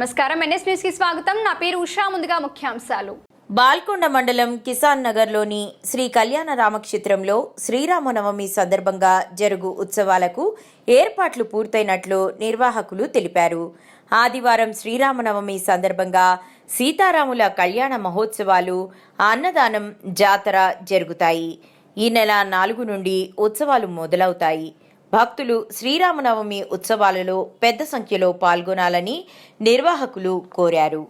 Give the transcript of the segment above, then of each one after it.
నమస్కారం, NS news కి స్వాగతం. నా పేరు ఉషా. ముందుగా ముఖ్యాంశాలు. బాల్కొండ మండలం కిసాన్ నగర్లోని శ్రీ కళ్యాణ రామక్షేత్రంలో శ్రీరామనవమి సందర్భంగా జరుగు ఉత్సవాలకు ఏర్పాట్లు పూర్తయినట్లు నిర్వాహకులు తెలిపారు. ఆదివారం శ్రీరామనవమి సందర్భంగా సీతారాముల కళ్యాణ మహోత్సవాలు, అన్నదానం, జాతర జరుగుతాయి. ఈ నెల 4 నుండి ఉత్సవాలు మొదలవుతాయి. భక్తులు శ్రీరామనవమి ఉత్సవాలలో పెద్ద సంఖ్యలో పాల్గొనాలని నిర్వాహకులు కోరారు.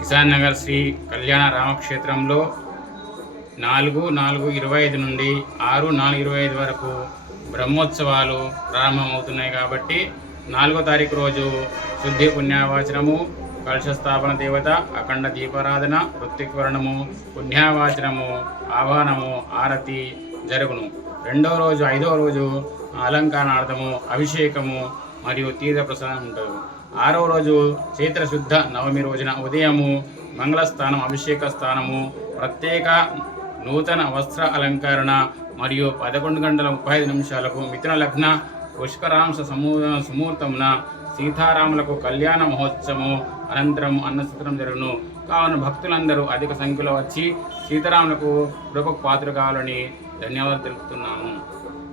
కిసాన్ నగర్ శ్రీ కళ్యాణ రామక్షేత్రంలో 4/4/25 నుండి 6/4/25 వరకు బ్రహ్మోత్సవాలు ప్రారంభమవుతున్నాయి. కాబట్టి 4వ తారీఖు రోజు శుద్ధి పుణ్యావాచనము, కలశస్థాపన దేవత, అఖండ దీపారాధన, ఋత్విక్వరణము, పుణ్యావాచనము, ఆహ్వానము, ఆరతి జరుగును. 2వ రోజు 5వ రోజు అలంకరణార్థము, అభిషేకము మరియు తీర్థప్రసాదం ఉంటుంది. 6వ రోజు చైత్రశుద్ధ నవమి రోజున ఉదయము మంగళస్థానం, అభిషేక స్థానము, ప్రత్యేక నూతన వస్త్ర అలంకరణ మరియు 11:35 మిథున లగ్న పుష్కరాంశ సుముహూర్తమున సీతారాములకు కళ్యాణ మహోత్సవము, అనంతరం అన్నసత్రం జరుగును. కావున భక్తులందరూ అధిక సంఖ్యలో వచ్చి సీతారాములకు కృపకు పాత్ర కావాలని ధన్యవాదాలు తెలుపుతున్నాము.